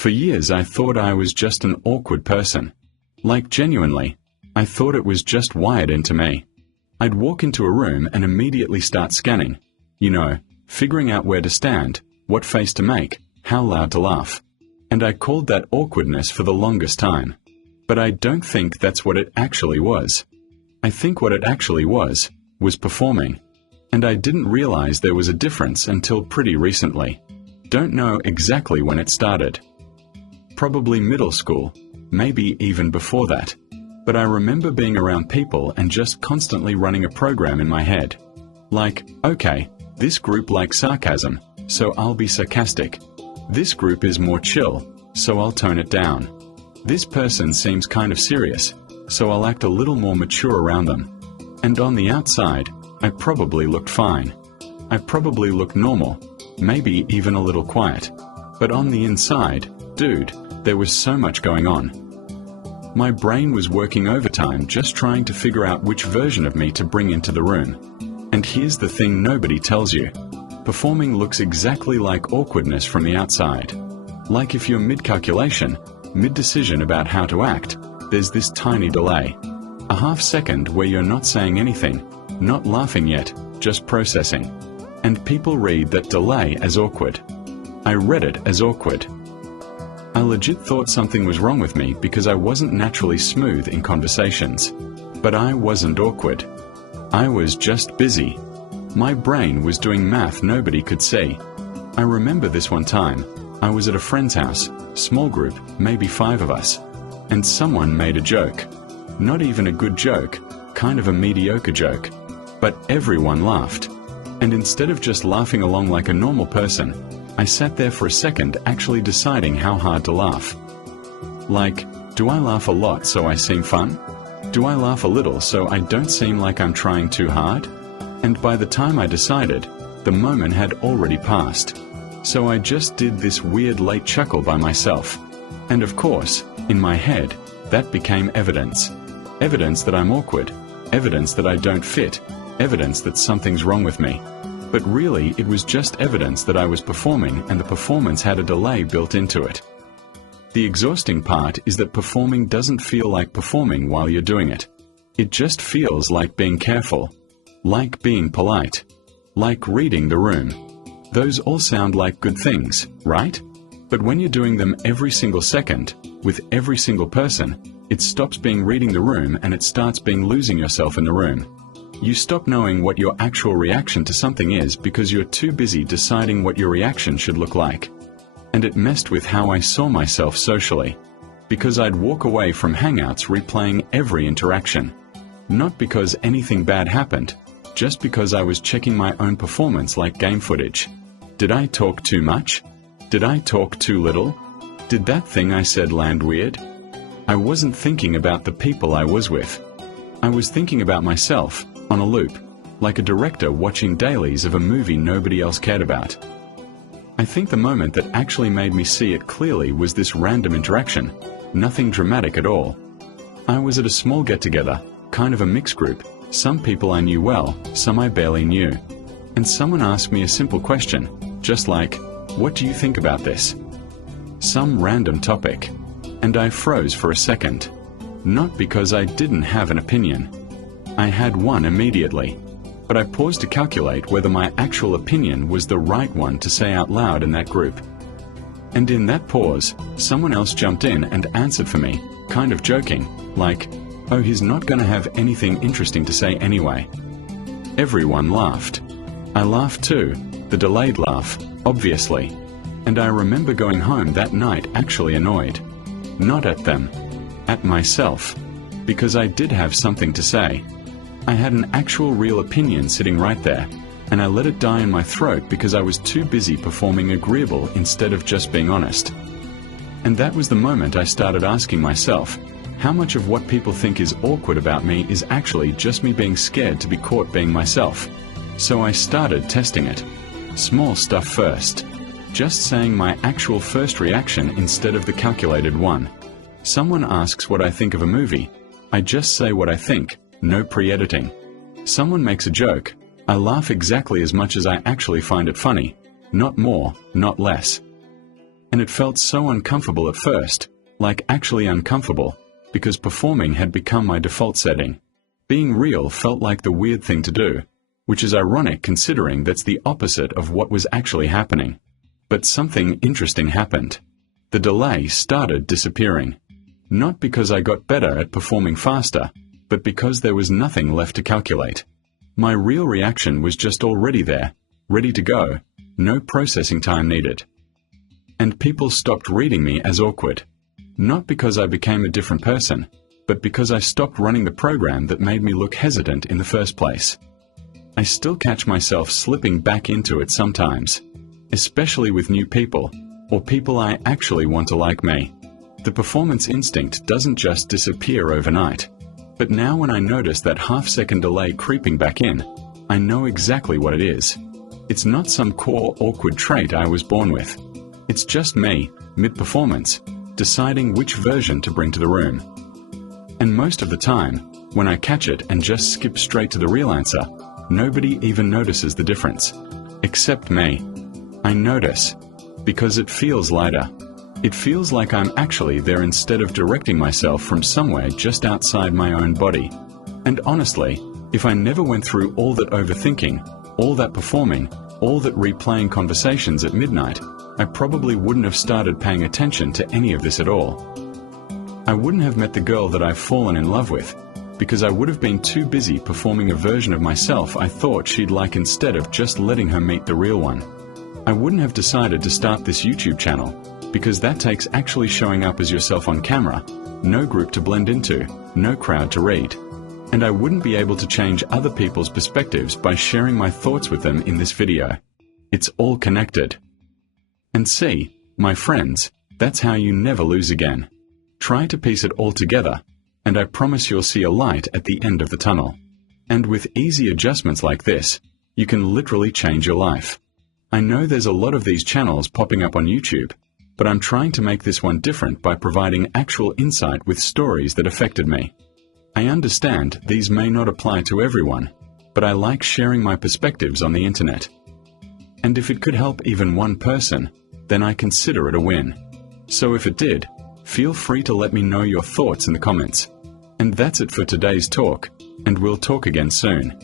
For years I thought I was just an awkward person. Like genuinely, I thought it was just wired into me. I'd walk into a room and immediately start scanning. Figuring out where to stand, what face to make, how loud to laugh. And I called that awkwardness for the longest time. But I don't think that's what it actually was. I think what it actually was performing. And I didn't realize there was a difference until pretty recently. Don't know exactly when it started. Probably middle school, maybe even before that. But I remember being around people and just constantly running a program in my head. Like, okay, this group likes sarcasm, so I'll be sarcastic. This group is more chill, so I'll tone it down. This person seems kind of serious, so I'll act a little more mature around them. And on the outside, I probably looked fine. I probably looked normal, maybe even a little quiet. But on the inside, dude, there was so much going on. My brain was working overtime just trying to figure out which version of me to bring into the room. And here's the thing nobody tells you. Performing looks exactly like awkwardness from the outside. Like if you're mid-calculation, mid-decision about how to act, there's this tiny delay. A half second where you're not saying anything, not laughing yet, just processing. And people read that delay as awkward. I read it as awkward. I legit thought something was wrong with me because I wasn't naturally smooth in conversations. But I wasn't awkward. I was just busy. My brain was doing math nobody could see. I remember this one time. I was at a friend's house, small group, maybe 5 of us. And someone made a joke. Not even a good joke, kind of a mediocre joke. But everyone laughed. And instead of just laughing along like a normal person, I sat there for a second actually deciding how hard to laugh. Like, do I laugh a lot so I seem fun? Do I laugh a little so I don't seem like I'm trying too hard? And by the time I decided, the moment had already passed. So I just did this weird late chuckle by myself. And of course, in my head, that became evidence. Evidence that I'm awkward. Evidence that I don't fit. Evidence that something's wrong with me. But really, it was just evidence that I was performing and the performance had a delay built into it. The exhausting part is that performing doesn't feel like performing while you're doing it. It just feels like being careful. Like being polite. Like reading the room. Those all sound like good things, right? But when you're doing them every single second, with every single person, it stops being reading the room and it starts being losing yourself in the room. You stop knowing what your actual reaction to something is because you're too busy deciding what your reaction should look like. And it messed with how I saw myself socially. Because I'd walk away from hangouts replaying every interaction. Not because anything bad happened, just because I was checking my own performance like game footage. Did I talk too much? Did I talk too little? Did that thing I said land weird? I wasn't thinking about the people I was with. I was thinking about myself, on a loop, like a director watching dailies of a movie nobody else cared about. I think the moment that actually made me see it clearly was this random interaction, nothing dramatic at all. I was at a small get-together, kind of a mixed group, some people I knew well, some I barely knew. And someone asked me a simple question, just like, "What do you think about this?" Some random topic. And I froze for a second. Not because I didn't have an opinion. I had one immediately. But I paused to calculate whether my actual opinion was the right one to say out loud in that group. And in that pause, someone else jumped in and answered for me, kind of joking, like, "Oh, he's not going to have anything interesting to say anyway." Everyone laughed. I laughed too, the delayed laugh, obviously. And I remember going home that night actually annoyed. Not at them. At myself. Because I did have something to say. I had an actual real opinion sitting right there, and I let it die in my throat because I was too busy performing agreeable instead of just being honest. And that was the moment I started asking myself, how much of what people think is awkward about me is actually just me being scared to be caught being myself? So I started testing it. Small stuff first. Just saying my actual first reaction instead of the calculated one. Someone asks what I think of a movie. I just say what I think, no pre-editing. Someone makes a joke. I laugh exactly as much as I actually find it funny. Not more, not less. And it felt so uncomfortable at first, like actually uncomfortable, because performing had become my default setting. Being real felt like the weird thing to do, which is ironic considering that's the opposite of what was actually happening. But something interesting happened. The delay started disappearing. Not because I got better at performing faster, but because there was nothing left to calculate. My real reaction was just already there, ready to go, no processing time needed. And people stopped reading me as awkward. Not because I became a different person, but because I stopped running the program that made me look hesitant in the first place. I still catch myself slipping back into it sometimes, especially with new people, or people I actually want to like me. The performance instinct doesn't just disappear overnight. But now when I notice that half-second delay creeping back in, I know exactly what it is. It's not some core awkward trait I was born with. It's just me, mid-performance, deciding which version to bring to the room. And most of the time, when I catch it and just skip straight to the real answer, nobody even notices the difference. Except me. I notice, because it feels lighter. It feels like I'm actually there instead of directing myself from somewhere just outside my own body. And honestly, if I never went through all that overthinking, all that performing, all that replaying conversations at midnight, I probably wouldn't have started paying attention to any of this at all. I wouldn't have met the girl that I've fallen in love with, because I would have been too busy performing a version of myself I thought she'd like instead of just letting her meet the real one. I wouldn't have decided to start this YouTube channel, because that takes actually showing up as yourself on camera, no group to blend into, no crowd to read. And I wouldn't be able to change other people's perspectives by sharing my thoughts with them in this video. It's all connected. And see, my friends, that's how you never lose again. Try to piece it all together, and I promise you'll see a light at the end of the tunnel. And with easy adjustments like this, you can literally change your life. I know there's a lot of these channels popping up on YouTube, but I'm trying to make this one different by providing actual insight with stories that affected me. I understand these may not apply to everyone, but I like sharing my perspectives on the internet. And if it could help even one person, then I consider it a win. So if it did, feel free to let me know your thoughts in the comments. And that's it for today's talk, and we'll talk again soon.